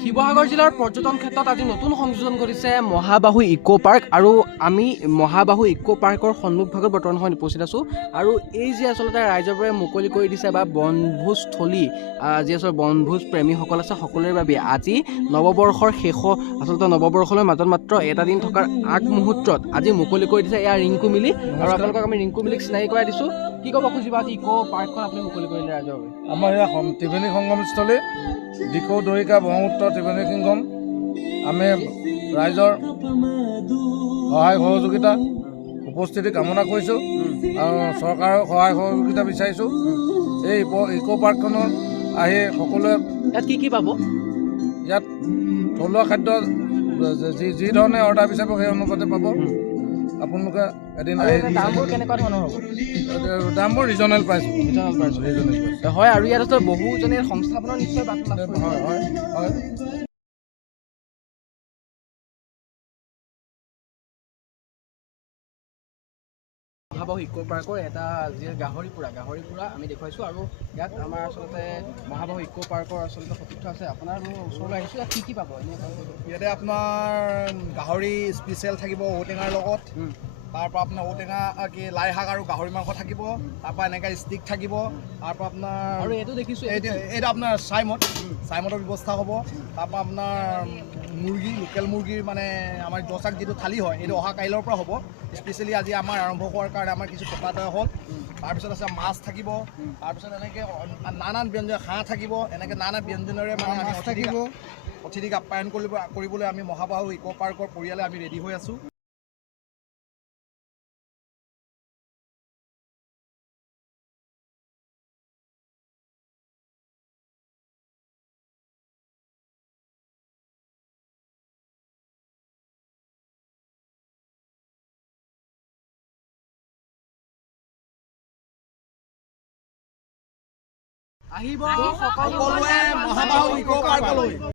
শিৱসাগৰ জিলাৰ পৰ্যটন ক্ষেত্ৰত আজি নতুন সংযোজন ঘটিছে মহাবাহু ইকো পাৰ্ক আৰু আমি মহাবাহু ইকো পাৰ্কৰ সন্মুখভাগত বৰ্তমান সময়ত উপস্থিত আছোঁ আৰু এই যি আচলতে ৰাইজৰ বাবে মুকলি কৰি দিছে বা বনভোজস্থলী যি আচলতে বনভোজ প্ৰেমীসকল আছে সকলোৰে বাবে আজি নৱবৰ্ষৰ আচলতে নৱবৰ্ষলৈ মাজত মাত্ৰ এটা দিন থকাৰ আগমুহূৰ্তত আজি মুকলি কৰি দিছে এয়া ৰিংকু মিলি আৰু আপোনালোকক আমি ৰিংকু মিলিক চিনাকি কৰাই দিছোঁ। কি ক'ব খুজিবা আজি ইকো পাৰ্কখন আপুনি মুকলি কৰিলে ৰাইজৰ বাবে? আমাৰ এয়া ত্ৰিবেণী সংগমস্থলী দিখৌ দৰিকা ব্ৰহ্মপুত্ৰ ত্ৰিবেণী সংগম আমি ৰাইজৰ সহায় সহযোগিতা উপস্থিতি কামনা কৰিছোঁ আৰু চৰকাৰৰ সহায় সহযোগিতা বিচাৰিছোঁ। এই ইকো পাৰ্কখনত আহি সকলোৱে ইয়াত কি পাব? ইয়াত থলুৱা খাদ্য যি ধৰণে অৰ্ডাৰ বিচাৰিব সেই অনুপাতে পাব। আপোনালোকে এদিন আহি দামবোৰ কেনেকুৱা ধৰণৰ হ'ব? দামবোৰ ৰিজনেল প্ৰাইচ হয় আৰু ইয়াত আচলতে বহুজনে সংস্থাপনৰ নিশ্চয় বাট লাভ কৰিব। হয় হয়। মহাবাহু ইকো পাৰ্কৰ এটা যি গাহৰিপুৰা আমি দেখুৱাইছোঁ আৰু ইয়াত আমাৰ আচলতে মহাবাহু ইকো পাৰ্কৰ আচলতে সতীৰ্থ আছে। আপোনাৰ ওচৰলৈ আহিছোঁ, ইয়াত কি পাব? ইয়াতে আপোনাৰ গাহৰি স্পেচিয়েল থাকিব ঔটেঙাৰ লগত, তাৰপৰা আপোনাৰ ঔটেঙা কি লাই শাক আৰু গাহৰি মাংস থাকিব, তাৰপৰা এনেকৈ ষ্টিক থাকিব, তাৰপৰা আপোনাৰ আৰু এইটো দেখিছোঁ এইটো আপোনাৰ চাইমদৰ ব্যৱস্থা হ'ব। তাৰপৰা আপোনাৰ মুৰ্গী লোকেল মুৰ্গীৰ মানে আমাৰ দচাক যিটো থালি হয় এইটো অহা কাইলৈৰ পৰা হ'ব। স্পেচিয়েলি আজি আমাৰ আৰম্ভ হোৱাৰ কাৰণে আমাৰ কিছু টকা হ'ল। তাৰপিছত আছে মাছ থাকিব, তাৰপিছত এনেকৈ নানান ব্যঞ্জন হাঁহ থাকিব, এনেকৈ নানা ব্যঞ্জনেৰে মানে আমি অতিথিক আপ্যায়ন কৰিবলৈ আমি মহাবাহু ইকো পাৰ্কৰ পৰিয়ালে আমি ৰেডি হৈ আছোঁ। আহিব সকলোৱে মহাবাহু ইকো পাৰ্কলৈ।